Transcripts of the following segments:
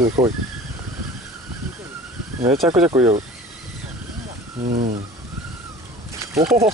すごい。めちゃくちゃ食いよる。うん。おお。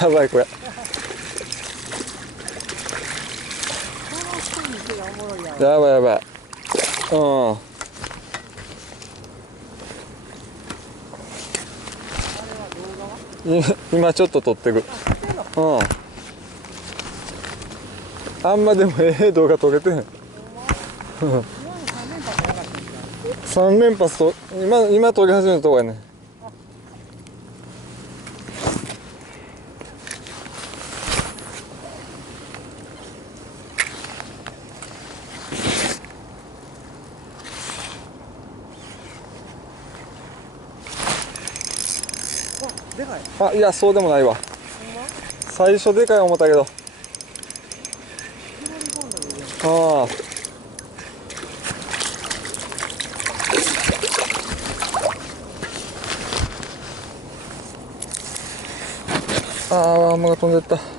やばいこれ。やばいやばい。うん。今ちょっと撮ってく。うん。あんまでも動画撮れてへん。3連発と今撮り始めたとこやね。あ、いやそうでもないわ。最初でかい思ったけど。ああ。ああ、アームが飛んでった。